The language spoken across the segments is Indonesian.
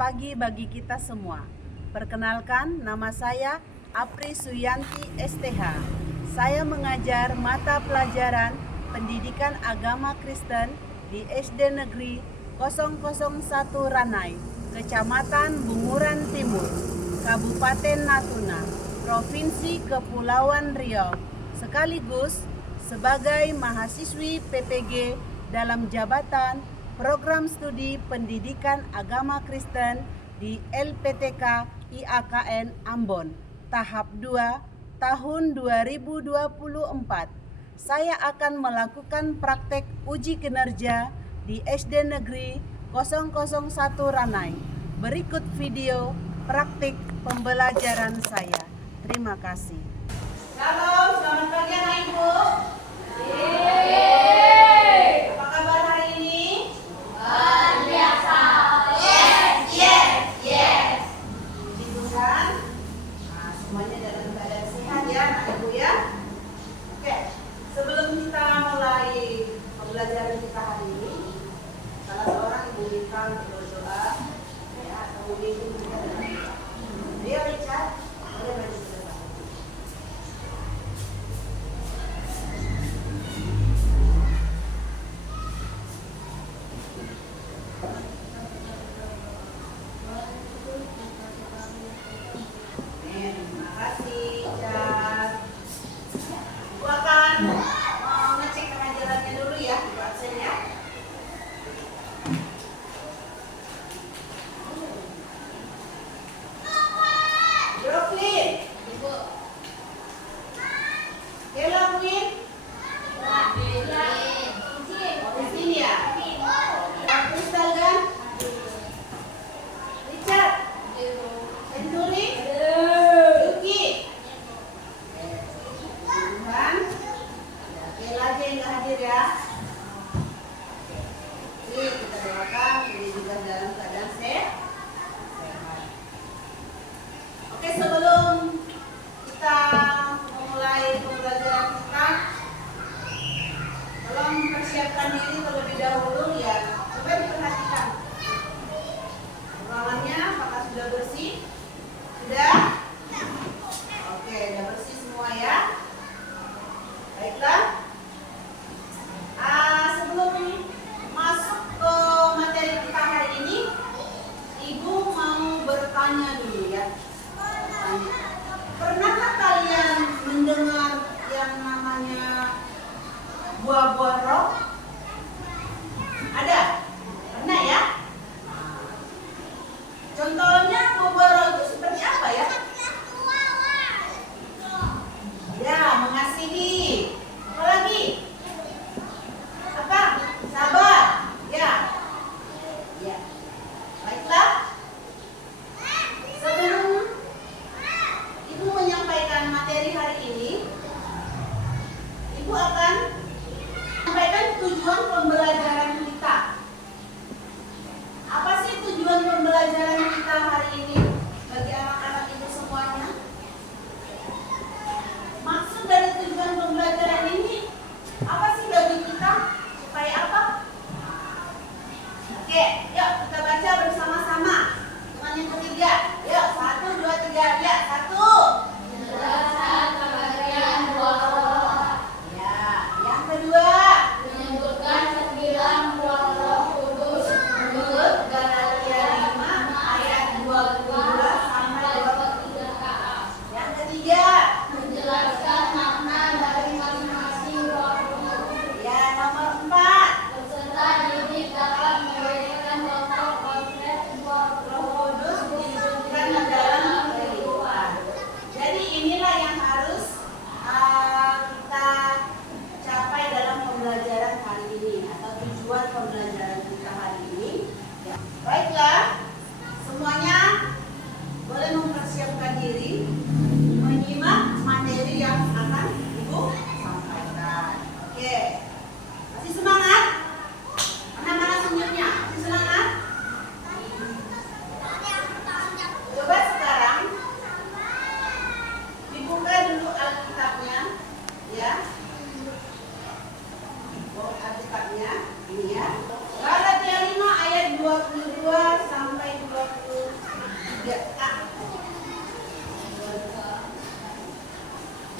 pagi bagi kita semua. Perkenalkan, nama saya Apri Suyanti STH. Saya mengajar mata pelajaran Pendidikan Agama Kristen di SD Negeri 001 Ranai, Kecamatan Bunguran Timur, Kabupaten Natuna, Provinsi Kepulauan Riau, sekaligus sebagai mahasiswi PPG dalam jabatan Program Studi Pendidikan Agama Kristen di LPTK IAKN Ambon, tahap 2, tahun 2024. Saya akan melakukan praktek uji kinerja di SD Negeri 001 Ranai. Berikut video praktik pembelajaran saya. Terima kasih. Shalom, selamat pagi anak ibu. Apa kabar hari ini? Luar biasa. Yes. Puji Tuhan. Nah, semuanya dalam keadaan sehat ya anak ibu ya. Oke, sebelum kita mulai pembelajaran kita hari ini, salah seorang ibu minta berdoa ya, atau memimpin kita dalam doa. Dia Richard, boleh maju ke depan. Terima kasih, Richard. Ibu akan ngecek pengajarannya dulu ya, di absen ya. Brooklyn, Ibu. Hello Queen, di sini ya. Crystal kan? Richard, Century, Yuki. Tuhan, Kela aja yang nggak hadir ya. Oke, kita doakan ini juga dalam keadaan sehat. Oke, sebelum kita memulai pembelajaran kita, tolong persiapkan diri terlebih dahulu ya. Coba diperhatikan ruangannya apakah sudah bersih? Sudah? Oke, sudah bersih semua ya. Baiklah. Sebelum masuk ke materi kita hari ini, Ibu mau bertanya dulu ya. Pernahkah kalian mendengar yang namanya buah-buah roh? Ada? Pernah ya? Contohnya buah-buah roh itu seperti apa ya? Ya, mengasihi. Apa lagi? Apa? Sabar. Ya. Ya. Baiklah. Sebelum Ibu menyampaikan materi hari ini, Ibu akan menyampaikan tujuan pembelajaran kita. Apa sih tujuan pembelajaran kita hari ini bagi anak-anak Ibu semuanya? Maksud dari tujuan pembelajaran ini apa sih bagi kita? Supaya apa? Oke, yuk kita baca bersama-sama. Dengan yang ketiga, yuk 1, 2, 3, ya 1. Menjelaskan pembagian buah roh. Ya, yang kedua, Menyebutkan 9 buah roh kudus. menurut Galatia 5 ayat 22 sampai 23a. yang ketiga, Menjelaskan makna dari masing-masing roh kudus. ya nomor 4, Peserta didik dapat memberikan 3A.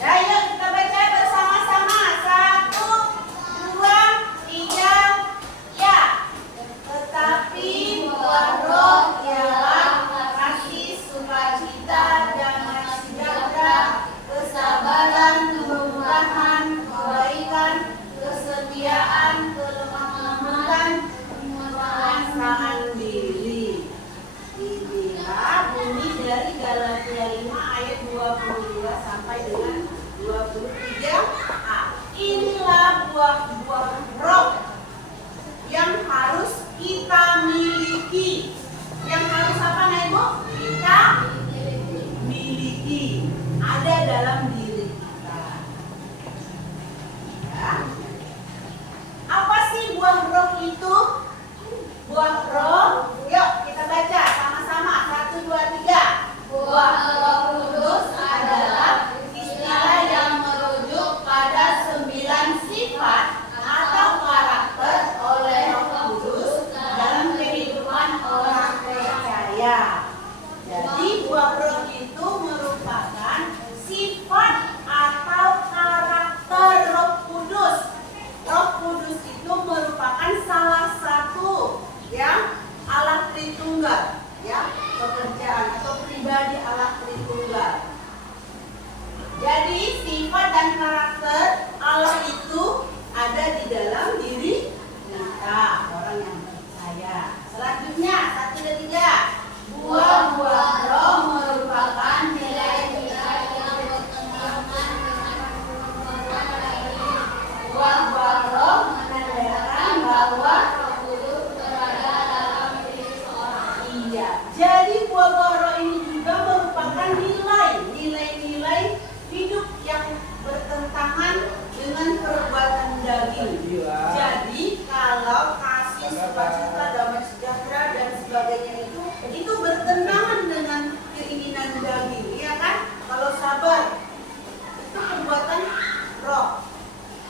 Ya, yuk kita baca bersama-sama. 1, 2, 3. Ya. Tetapi buah roh ialah kasih, sukacita, damai sejahtera, kesabaran, kemurahan, kebaikan, kesetiaan, kelemah lembutan, penguasaan diri. Inilah bunyi dari Galatia 5 ayat 22 sampai dengan 23a. Inilah buah-buah roh yang harus kita miliki. Yang harus apa, Nah Ibu? Kita miliki. Ada dalam diri kita. Ya. Apa sih buah roh itu? Buah roh, yuk kita baca sama-sama. 1, 2, 3. Buah Roh Kudus adalah istilah yang merujuk pada 9 sifat atau karakter oleh Roh Kudus dalam kehidupan orang percaya. Jadi buah roh itu merupakan sifat atau karakter Roh Kudus. Roh Kudus itu merupakan salah satu ya Allah Tritunggal, ya, pekerjaan atau pribadi Allah Tritunggal. Jadi sifat dan karakter Allah itu ada di dalam diri kita, orang yang percaya. Selanjutnya 1, 2, 3. Buah-buah roh merupakan nilai-nilai yang bertentangan dengan kemampuan ini. Buah-buah roh menandakan bahwa Roh Kudus berada dalam diri seorang. Iya. Jadi buah-buah roh ini juga merupakan nilai-nilai hidup yang bertentangan dengan perbuatan daging. Jadi kalau kasih, sukacita, damai sejahtera dan sebagainya itu bertentangan dengan keinginan daging, ya kan? Kalau sabar itu perbuatan roh,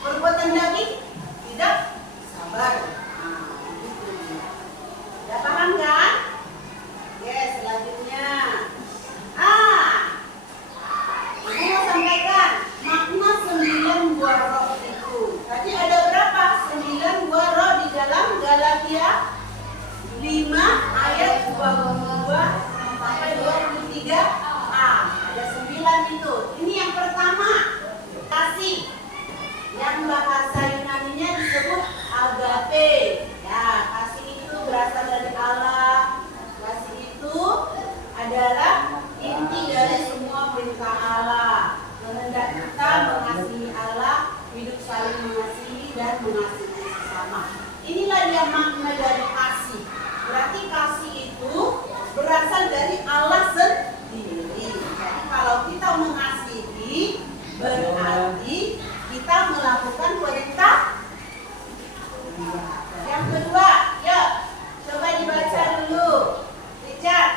perbuatan daging tidak sabar. Nah, gitu. Sudah paham kan? Yes, selanjutnya. Ibu mau sampaikan makna 9 buah roh itu. Tadi ada berapa? 9 buah roh di dalam Galatia 5 ayat 22 sampai 23a. Ada 9 itu. Ini yang pertama, kasih. Yang bahasa Yunaninya disebut agape. Ya, kasih itu berasal dari Allah. Kasih itu adalah inti dari semua perintah Allah. Kehendak kita mengasihi Allah, hidup saling mengasihi dan mengasihi sesama. Inilah yang makna dari kasih. Berarti kasih itu berasal dari Allah sendiri. Jadi kalau kita mengasihi, berarti kita melakukan perintah. Yang kedua, yuk coba dibaca dulu. Richard,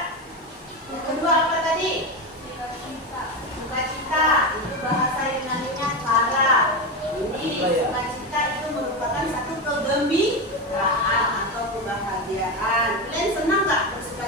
yang kedua apa tadi? Sukacita. Itu bahasa Yunaninya kara. Ini sukacita itu merupakan satu kegembiraan atau kebahagiaan. Kalian senang nggak bersuka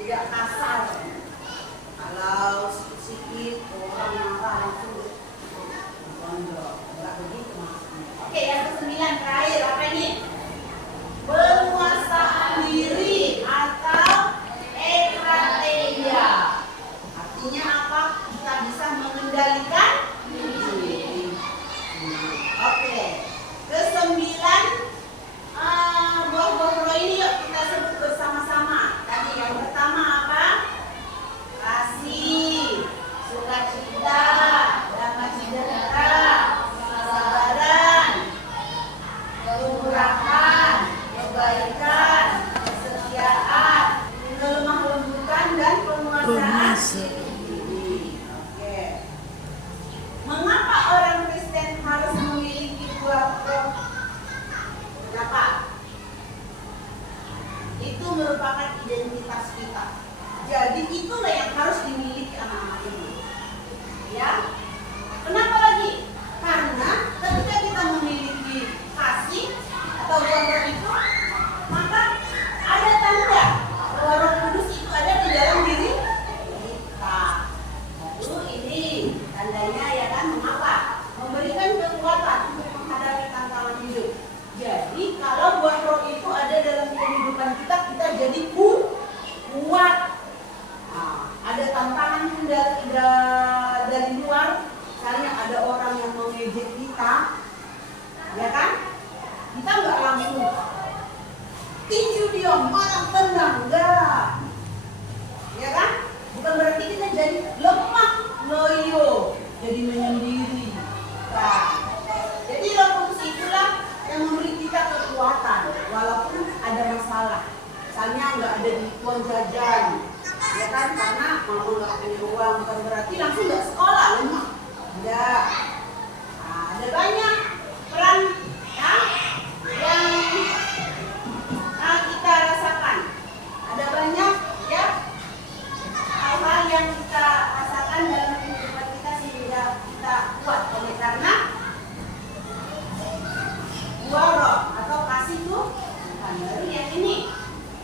tidak kasar. Kalau sedikit orang marah langsung gondok, enggak begitu maksudnya. Oke, yang ke-9 terakhir apa ini? Penguasaan diri atau ekrateia. Artinya apa? Kita bisa mengendalikan diri. Oke, ke-9 buah-buah roh ini yuk kita sebut bersama-sama. Tadi yang pertama apa? Kasih, sukacita, damai sejahtera, kesabaran, kemurahan, kebaikan, kesetiaan, kelemah lembutan dan penguasaan diri. Oke. Mengapa orang Kristen harus memiliki buah roh? Kenapa? Itu merupakan identitas kita. Jadi itulah yang harus dimiliki anak-anak ini. Ya. Kenapa lagi? Karena ketika kita memiliki kasih atau buah roh itu, maka ada tanda bahwa Roh Kudus itu ada di dalam diri kita. Lalu ini tandanya ya kan mengapa? Memberikan kekuatan untuk menghadapi tantangan hidup. Jadi kalau buah roh itu ada dalam kehidupan kita, kita jadi kuat. Nah, ada tantangan dari luar, misalnya ada orang yang mengejek kita, ya kan? Kita nggak langsung tinju dia, marah tendang, enggak, ya kan? Bukan berarti kita jadi lemah, loyo, jadi menyendiri. Nah, jadi Roh Kudus itulah yang memberi kita kekuatan, walaupun ada masalah. Misalnya nggak ada di uang jajan, ya kan? Karena mama nggak punya uang, bukan berarti langsung nggak sekolah, lemah. Enggak. Nah, ada banyak peran ya, yang kita rasakan. Ada banyak ya hal-hal yang kita rasakan dalam kehidupan kita sehingga kita kuat. Oleh karena buah roh atau kasih itu bukan dari yang ini.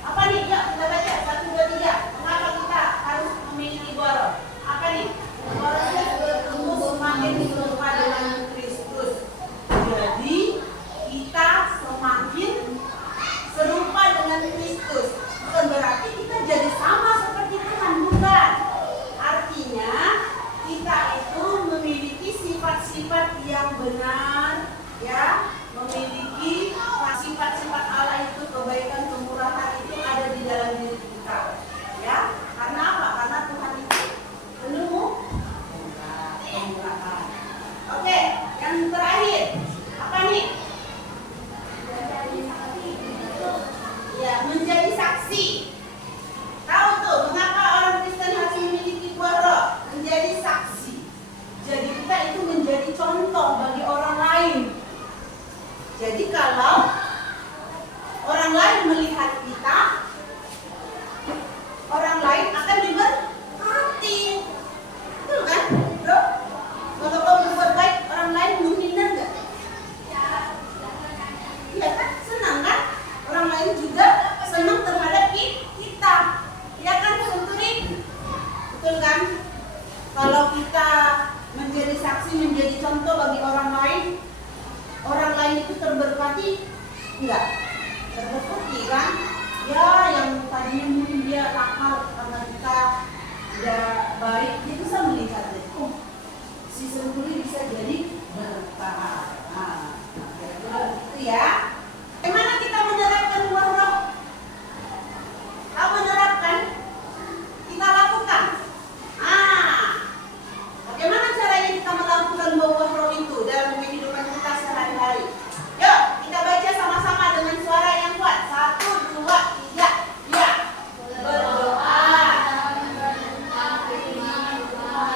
Apa nih? Yuk kita baca 1, 2, 3. Mengapa kita harus memiliki buah roh? Apa nih? Buah rohnya bertumbuh semakin serupa dengan Kristus. Jadi kita semakin serupa dengan Kristus. Bukan berarti kita jadi sama seperti Tuhan, bukan. Artinya kita itu memiliki sifat-sifat yang benar, ya, memiliki sifat-sifat Allah itu, kebaikan, kemurahan itu ada di dalam diri kita, ya. Karena apa? Karena Tuhan itu penuh kemurahan. Oke, yang terakhir apa nih? Ya, menjadi saksi. Tahu tuh mengapa orang Kristen harus memiliki buah roh? Menjadi saksi. Jadi kita itu menjadi contoh bagi orang lain. Jadi kalau orang lain melihat kita, orang lain akan diberkati. Betul kan, bro? Kalau kamu berbuat baik, orang lain menghindar nggak? Iya kan? Senang kan? Orang lain juga senang terhadap kita. Ya kan, Sunturin? Betul kan? Kalau kita menjadi saksi, menjadi contoh bagi orang lain itu terberkati enggak? Terberkati kan? Ya, yang tadinya mungkin dia nakal karena kita tidak baik, dia bisa melihat, oh, si Senturi bisa jadi berkah. Nah, kira-kira gitu ya. Bagaimana kita menerapkan buah roh? Kalau menerapkan, kita lakukan. Bagaimana caranya kita melakukan buah roh itu dalam kehidupan kita sehari-hari? Yuk, kita baca sama-sama dengan suara yang kuat. 1, 2, 3. Ya. Berdoa,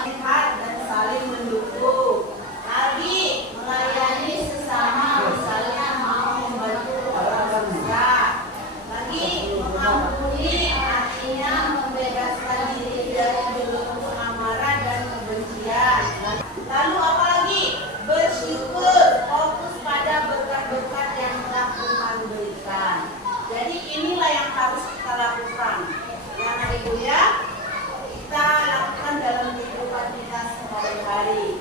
sehat dan saling mendukung. Lagi, melayani sesama, misalnya mau membantu orang bangsa. Lagi, mengampuni, artinya membebaskan diri dari belenggu amarah dan kebencian. Lalu apa lagi? Bersyukur, fokus pada berkat-berkat yang telah Tuhan berikan. Jadi inilah yang harus kita lakukan. Karena Ibu ya, kita lakukan dalam kehidupan kita sehari-hari.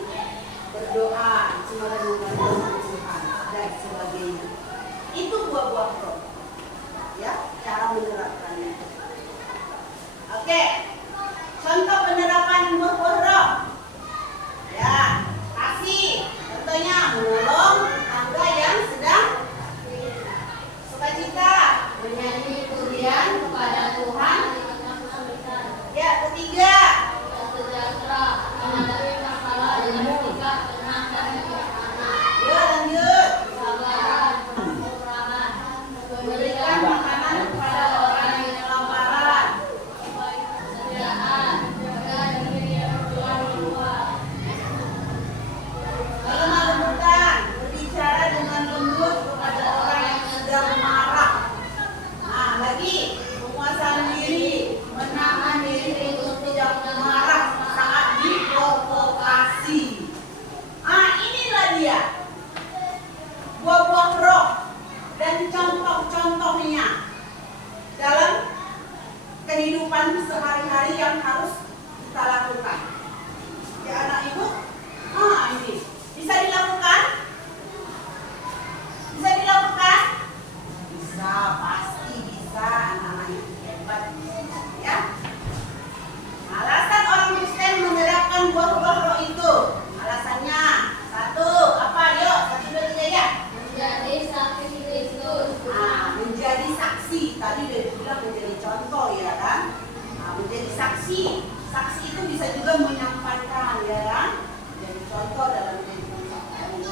Berdoa, merenungkan firman Tuhan dan sebagainya. Itu buah-buah roh. Ya, cara menerapkannya. Oke. Contoh penerapan buah-buah roh. Ya, kasih. Contohnya menolong tetangga yang sedang sukacita, Menyanyi pujian kepada Tuhan. ya, ketiga, Sejahtera menghadapi masalah dengan sikap tenang dan bijaksana. ya lanjut. Kesabaran, kekurangan, Memberikan makanan kepada orang yang kelaparan. kesediaan, menjaga diri dan tujuan luar. Kelemah lembutan, berbicara dengan lembut kepada orang yang sedang marah. Nah, lagi penguasaan diri, menahan diri untuk tidak marah saat diprovokasi. Inilah dia buah-buah roh dan contoh-contohnya dalam kehidupan sehari-hari yang harus kita lakukan. Ya anak ibu, ini bisa dilakukan? Bisa dilakukan? Bisa, pasti bisa. Anak-anak itu hebat, ya. Alasan orang Kristen menerapkan buah-buah roh itu, alasannya satu, apa? Yuk, 1, 2, 3 ya. Menjadi saksi Kristus. Menjadi saksi. Tadi udah bilang menjadi contoh ya kan. Menjadi saksi. Saksi itu bisa juga menyampaikan ya kan. Jadi contoh dalam kehidupan sehari-hari.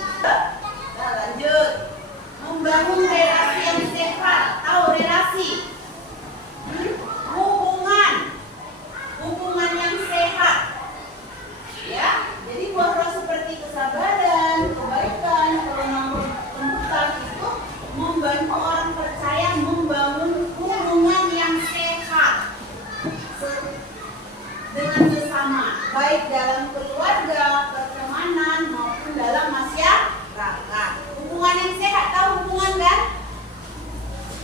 Nah, lanjut. Membangun relasi yang sehat. Tahu relasi? Hubungan yang sehat. Ya, jadi buah roh seperti kesabaran, kebaikan, kelembutan itu membantu orang percaya membangun hubungan yang sehat dengan sesama, baik dalam keluarga, pertemanan maupun dalam masyarakat. Hubungan yang sehat, tahu hubungan kan?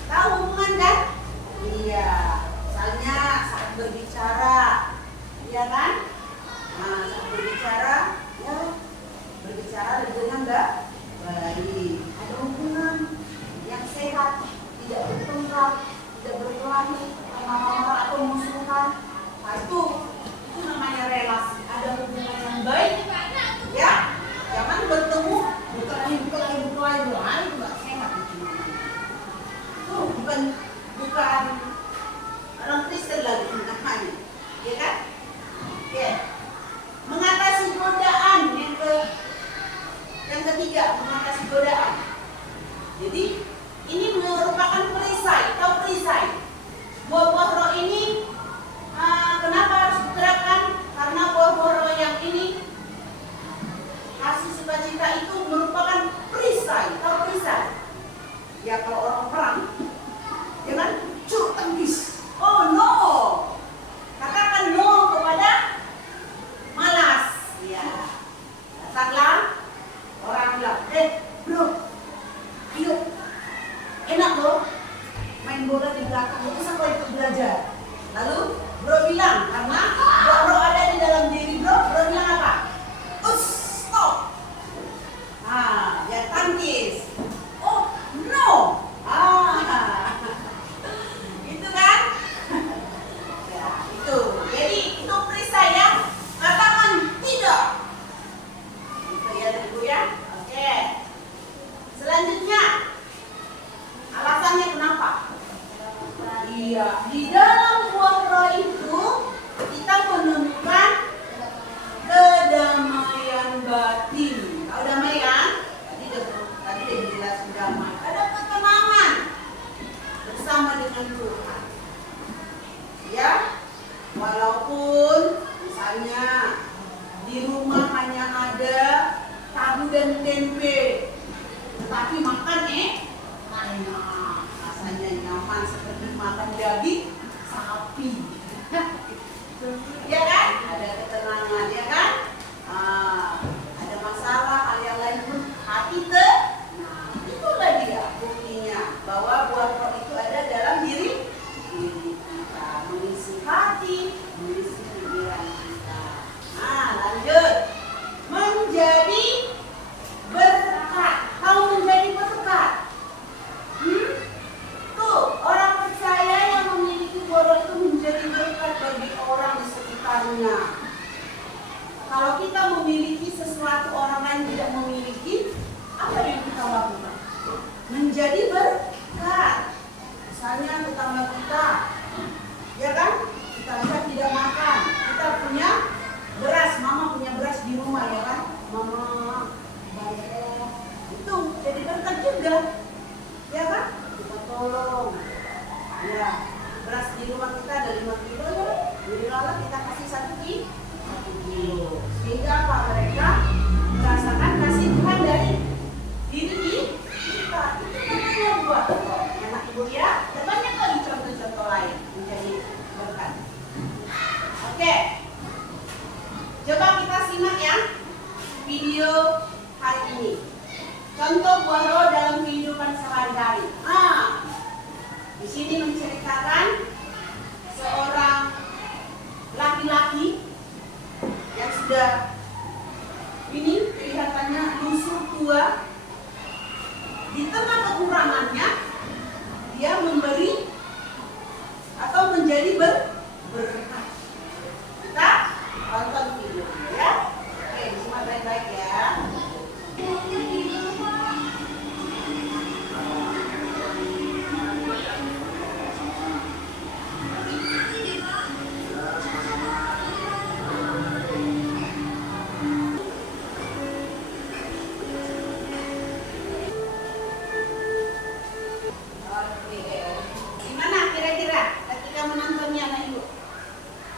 Tahu hubungan kan? Iya, misalnya saat berbicara, iya kan? Saat berbicara, ya berbicara dengan baik. Ada hubungan yang sehat, tidak bertengkar, tidak berkelahi, marah-marah atau musuhan. Nah, itu namanya relasi. Ada hubungan yang baik, ya. Jangan bertemu berkelahi, itu nggak sehat itu namanya. Itu bukan orang Kristen lagi namanya, ya kan? Oke. Mengatasi godaan yang ketiga, mengatasi godaan. Jadi ini merupakan perisai, tahu perisai. Buah-buah roh ini kenapa harus diterapkan? Karena buah-buah roh yang ini kasih sukacita itu merupakan perisai, tahu perisai? Ya kalau orang perang, ya kan? Cuk tangkis. Oh no, katakan no kepada malas. Ya, katakanlah orang bilang, bro, ayo, enak loh main bola di belakang, terus aku ikut belajar. Lalu bro bilang, karena bro ada di dalam diri bro bilang apa? Stop. Dia tangkis. Oh no. Itu kan? Ya, itu. Jadi itu perisai ya. Katakan tidak. Itu ya Ibu ya. Oke. Selanjutnya, alasannya kenapa? Iya, di dalam buah roh itu kita menemukan kedamaian batin. Tahu damai kan? Tadi udah dijelasin damai. Ada ketenangan bersama dengan Tuhan. Ya, walaupun misalnya di rumah hanya ada tahu dan tempe, tetapi makan enak, rasanya nyaman seperti makan daging sapi. Ya kan? Ada ketenangan, ya kan? Ada masalah, hal yang lain pun hati itulah dia buktinya bahwa buah roh itu ada dalam diri kita, mengisi hati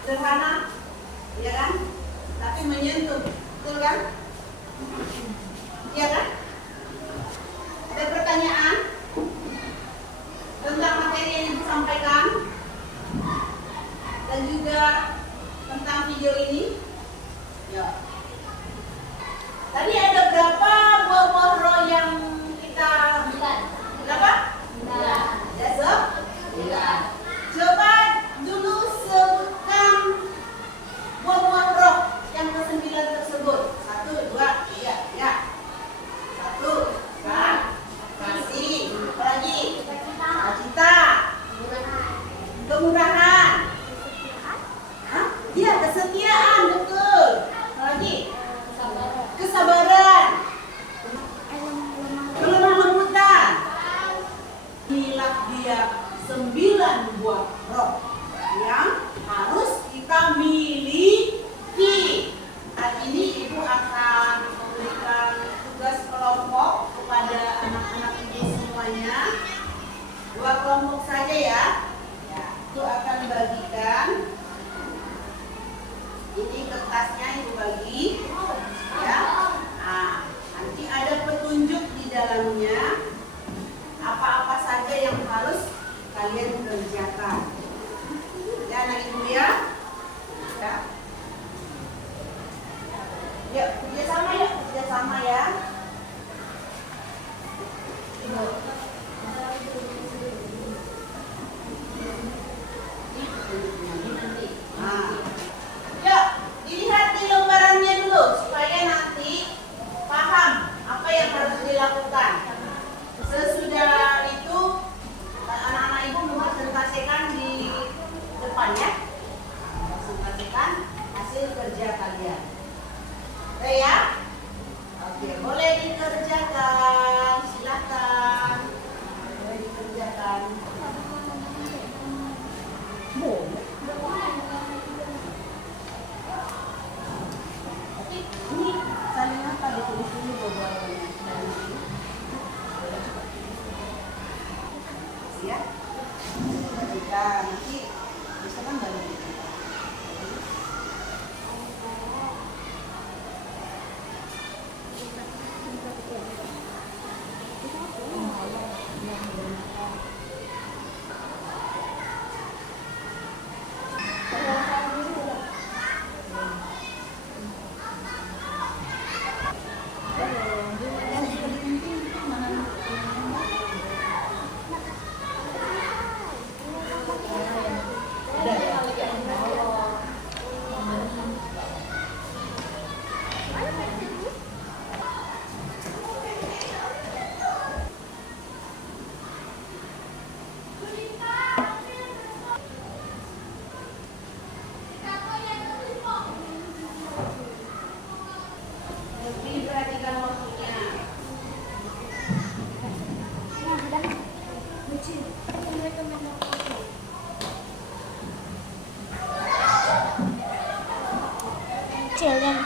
Sederhana, ya kan? Tapi menyentuh, betul kan? Iya kan? Ada pertanyaan tentang materi yang disampaikan dan juga tentang video ini? Ya. Tadi ada berapa buah-buah roh yang kita berapa? Ya, Sob? Coba dulu sebutkan buah-buah roh yang ke-9 tersebut. 1, 2, 3, ya. 1, kasih. Apa lagi? Cita. Kemurahan. Hah? Iya, kesetiaan, betul. Apa lagi? Kesabaran. Kelemah lembutan. Inilah dia 9 buah roh yang harus kita miliki. Hari ini Ibu akan memberikan tugas kelompok kepada anak-anak Ibu semuanya. 2 kelompok saja ya. Itu akan bagikan. Ini kertasnya Ibu bagi. Ya. Nah, nanti ada petunjuk di dalamnya. Apa-apa saja yang harus kalian kerjakan. Ya, anak Ibu ya. Ya. Yuk, kerjasama ya, kerjasama ya. Nah, yuk, dilihat di lembarannya dulu supaya nanti paham apa yang harus dilakukan. Sesudah itu anak-anak Ibu mempresentasikan di depan ya. Presentasikan hasil kerja kalian. Oke ya? Oke, boleh dikerjakan. Silakan. Boleh dikerjakan. Oke, ini saling apa ditulis dulu beberapanya. Ya, kita nanti bisa kan balik.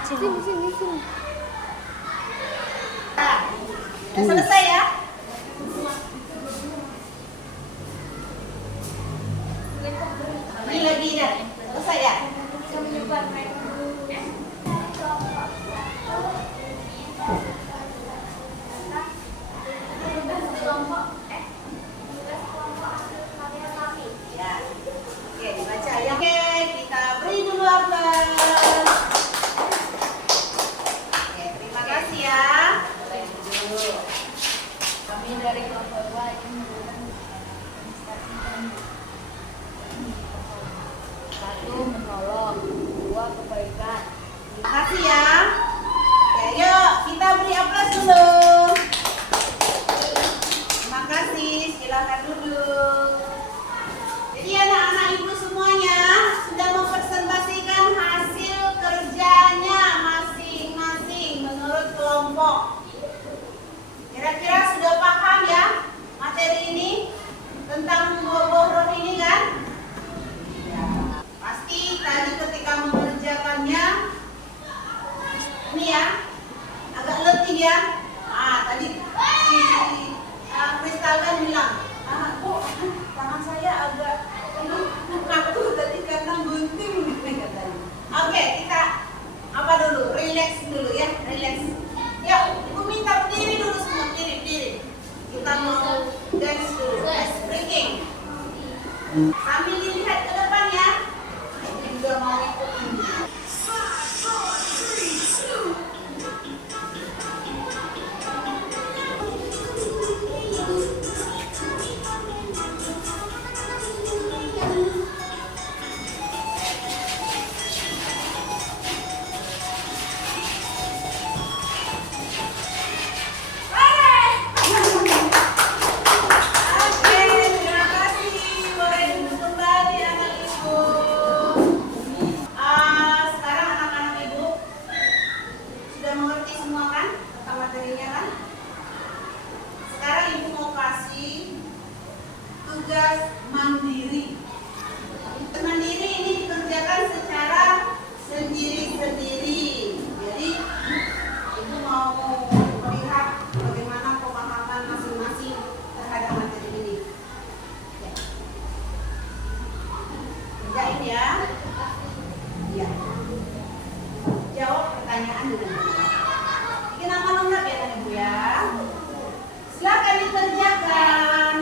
Sini. Udah selesai ya? Ini lagi dah. Selesai ya? Ya. Oke, dibaca ya. Oke, kita beri dulu aplaus. Oke, terima kasih ya. Kami dari kelompok 2 ini 1 menolong, 2 kebaikan. Terima kasih ya. Oke, yuk kita beri aplaus dulu. Terima kasih, silakan duduk. Jadi anak-anak Ibu semuanya sudah mempresentasikan hasil kerjanya masing-masing menurut kelompok. Kira-kira sudah paham ya materi ini tentang buah-buah roh ini kan? Ya, pasti tadi ketika mengerjakannya ini ya agak letih ya. pertanyaan dengan benar. Bikin nama lengkap ya kan Ibu ya. Silakan dikerjakan.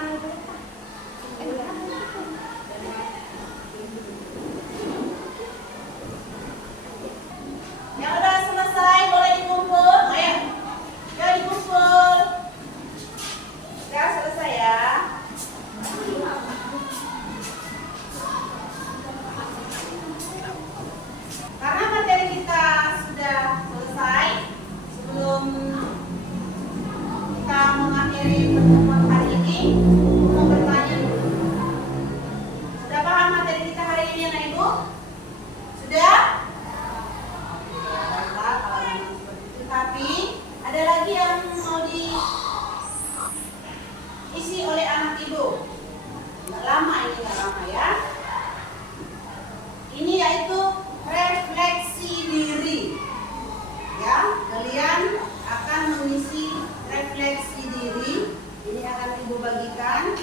Yang udah selesai boleh dikumpul. Ayo. Yuk dikumpul. Udah selesai ya. Karena materi kita sudah selesai, sebelum kita mengakhiri pertemuan hari ini, aku mau bertanya dulu. Sudah paham materi kita hari ini anak Ibu? Sudah? Baiklah, kalau memang seperti itu. Tapi ada lagi yang mau diisi oleh anak Ibu. Nggak lama ini, nggak lama ya. Ini yaitu refleksi diri. Ya, kalian akan mengisi refleksi diri. Ini akan Ibu bagikan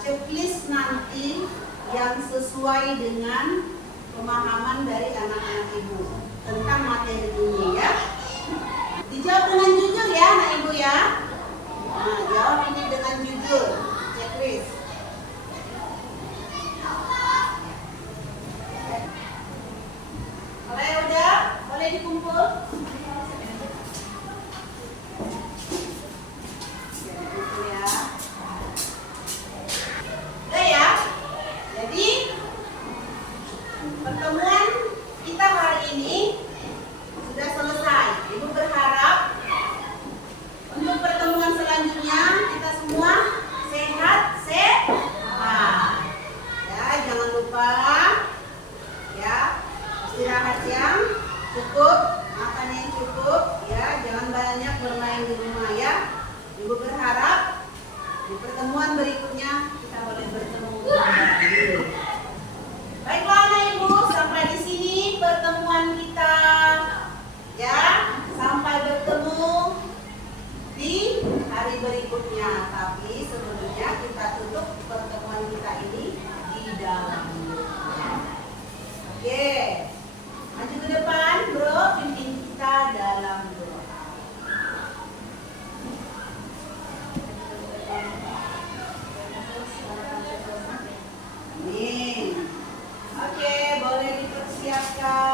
checklist nanti yang sesuai dengan pemahaman dari anak-anak Ibu tentang materi ini ya. Dijawab dengan jujur ya anak Ibu ya. Nah, jawab ini dengan jujur. Checklist. Kalau yang udah, boleh dikumpul. Dikumpul ya. Udah ya. Jadi pertemuan kita hari ini sudah selesai. Ibu berharap untuk pertemuan selanjutnya kita semua sehat. Ya, jangan lupa ya. Istirahat yang cukup, makan yang cukup, ya, jangan banyak bermain di rumah ya. Ibu berharap di pertemuan berikutnya kita boleh bertemu kembali. Baiklah anak Ibu, sampai di sini pertemuan kita, ya. Sampai bertemu di hari berikutnya. Tapi sebelumnya kita tutup pertemuan kita ini di dalam. Oke. Maju ke depan, bro, pimpin kita dalam doa. Amin. Oke, boleh dipersiapkan.